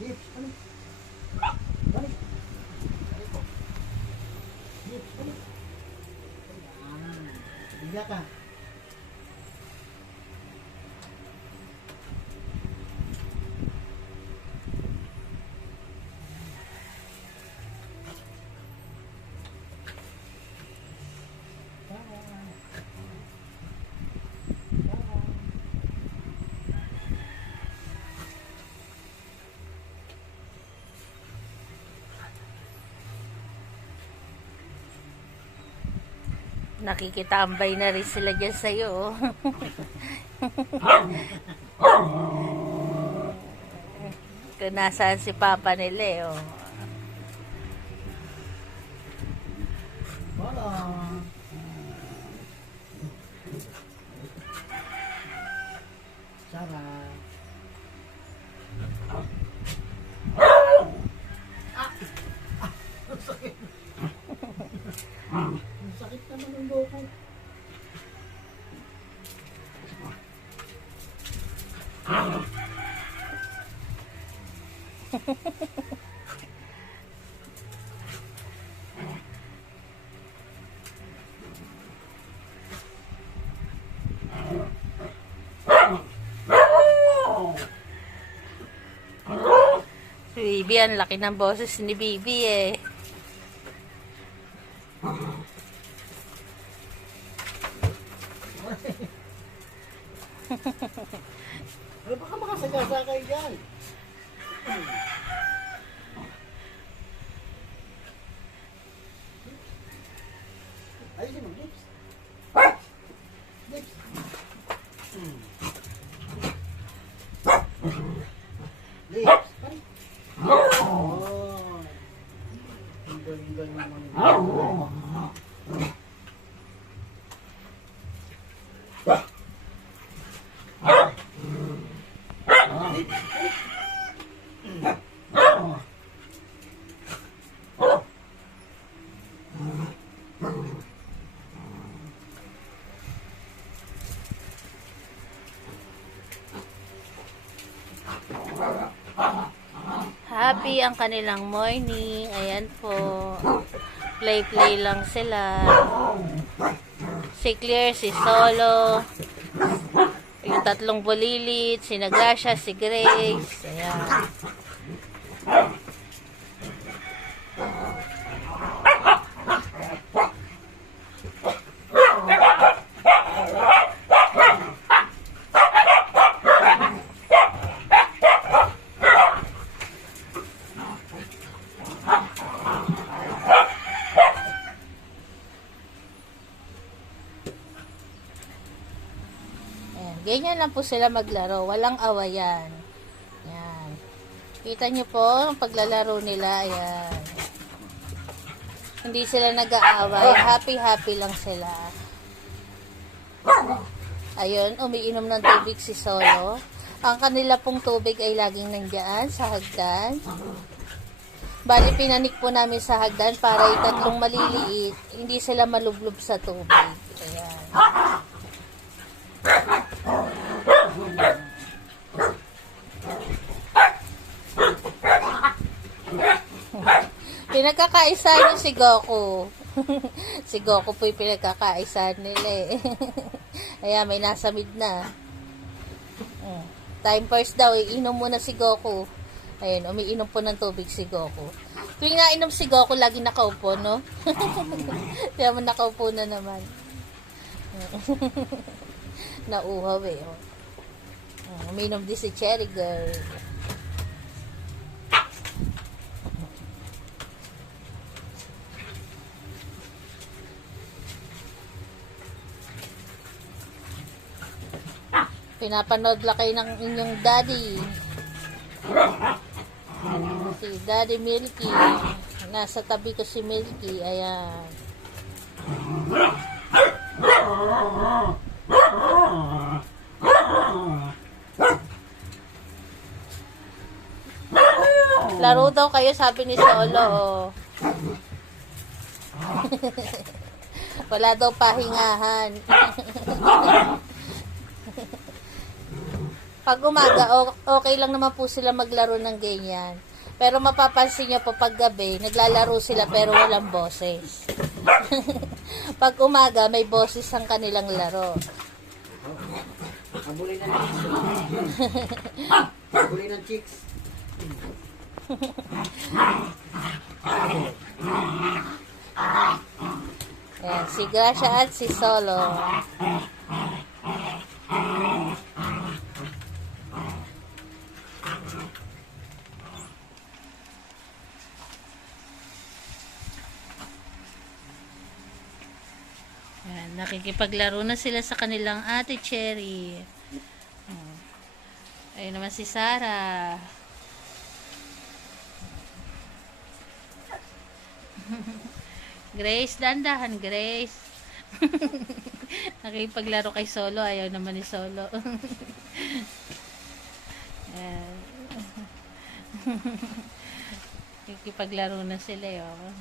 Lips, ano? Balik. Balik ko. Lips, balik. Ayan. Bigla ka. Nakikitambay na rin sila dyan sa'yo. Kung nasaan si Papa ni Leo. Wala. Sarap. Ang sakit. Ang sakit naman ng loko. Si Bibi, ang laki ng boses ni Bibi eh. Ano baka makasagasakay dyan? Ayusin mo, lips. Lips. Lips. Oh. Ang galing-galing naman yun. Happy ang kanilang morning. Ayan po. Play-play lang sila. Si Claire, si Solo. Yung tatlong bulilit. Si Nagasha, si Grace. Ayan. Ganyan lang po sila maglaro. Walang awayan. Yan. Kita nyo po ang paglalaro nila. Ayan. Hindi sila nag-aaway. Happy-happy lang sila. Ayun, umiinom ng tubig si Solo. Ang kanila pong tubig ay laging nandiyan sa hagdan. Bali, pinanik po namin sa hagdan para itatlong maliliit. Hindi sila malublob sa tubig. Ayan. Pinagkakaisa niyo si Goku. Si Goku po yung pinagkakaisa nila eh. Ayan, may nasa mid na. Time first daw, iinom muna si Goku. Ayun, umiinom po ng tubig si Goku. Tuwing nainom si Goku, lagi nakaupo, no? Kaya mo nakaupo na naman. Nauhaw eh. Umiinom din si Cherry Girl. Pinapanood lang kayo ng inyong daddy. Si Daddy Milky. Nasa tabi ko si Milky. Ayan. Laro daw kayo, sabi ni Solo. Oh. Wala daw pahingahan. Pag umaga, okay lang naman po sila maglaro ng ganyan. Pero mapapansin nyo po pag gabi, naglalaro sila pero walang boses. Pag umaga, may boses ang kanilang laro. Habulin ng chicks. Habulin ng chicks. Ayan, si Gracia at si Solo. Ayan, nakikipaglaro na sila sa kanilang ate Cherry. Ayun naman si Sarah. Grace, dandahan, Grace. Nakikipaglaro kay Solo. Ayaw naman ni Solo. Ayan. Nakikipaglaro na sila, oh.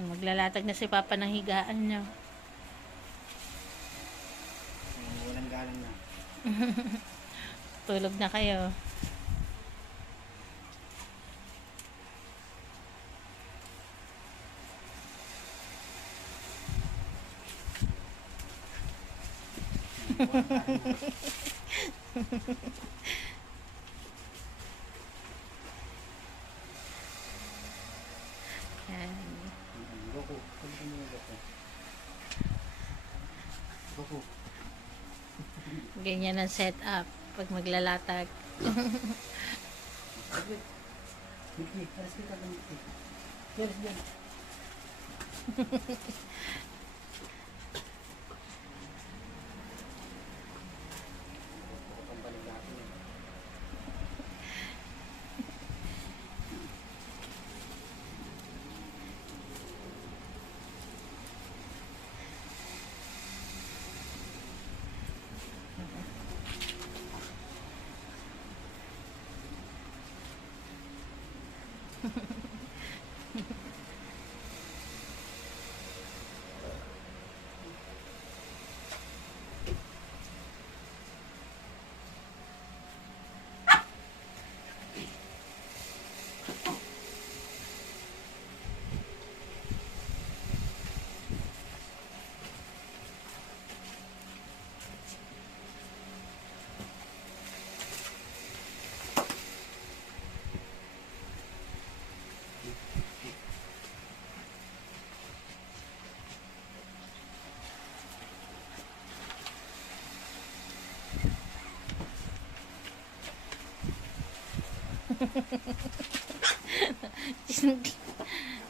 Maglalatag na si Papa ng higaan niya. Walang galang na. Tulog na kayo. Yan. Goku. Goku. Ganyan ang setup pag maglalatag. Mikli, alas kita ng mikli. Yes, yan.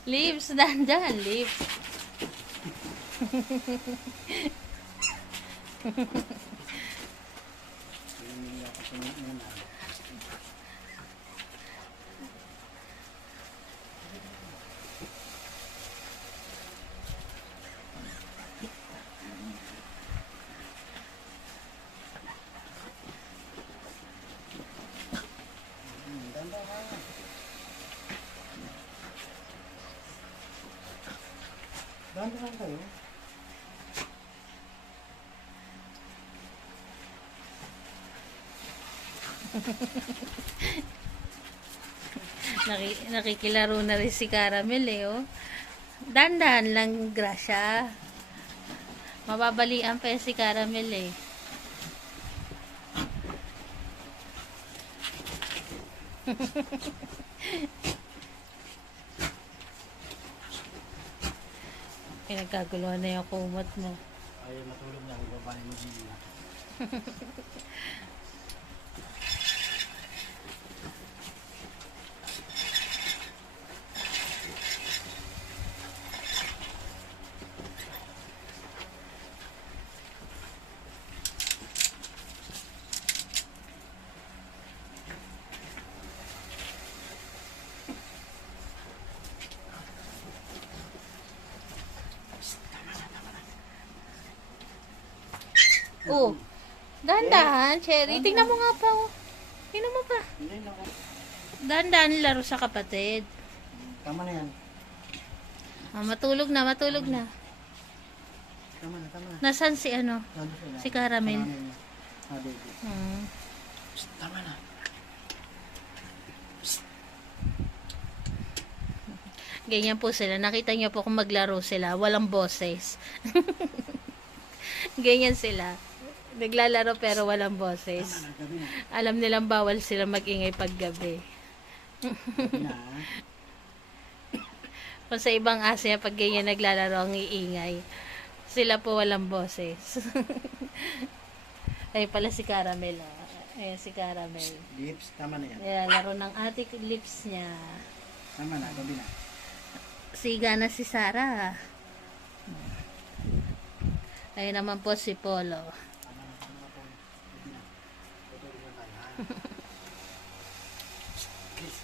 Lips, dandan, lips. Dandahan kayo. Nakikilaro na rin si Caramel, eh, oh. Dandahan lang, Gracia. Mababalian pa yan si Caramel, eh. Pinagkaguluhan na yung kumot mo. Ayaw matulog na. Babae mo din na. Oh, dahan-dahan, Cherry. Tingnan mo nga pa, oh. Tingnan mo pa. Hindi na ako. Dahan-dahan laro sa kapatid. Tama na yan. Ah, matulog na, matulog na. Tama na, tama na. Nasaan si ano? Nandun sila. Si Caramel. Baby. Hmm. Tama na. Ganyan po sila. Nakita niyo po kung maglaro sila. Walang boses. Ganyan sila. Naglalaro pero walang boses. Tama na, gabi na. Alam nilang bawal sila mag-ingay paggabi. Gabi na. Kung sa ibang Asia, pag ganyan naglalaro ang iingay, sila po walang boses. Ay pala si Caramel. Ayan si Caramel. Lips, tama na yan. Nilalaro ng ating lips niya. Tama na, gabi na. Siga na si Sarah. Ayun naman po si Polo. Tama na, po. Gabi na. Tutulog na tayo, ha? Please.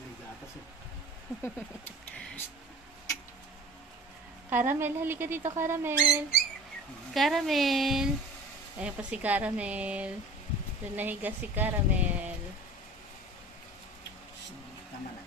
May gatas eh. Caramel, halika dito, Caramel. Caramel. Ayun pa si Caramel. Doon nahiga si Caramel. Tama na.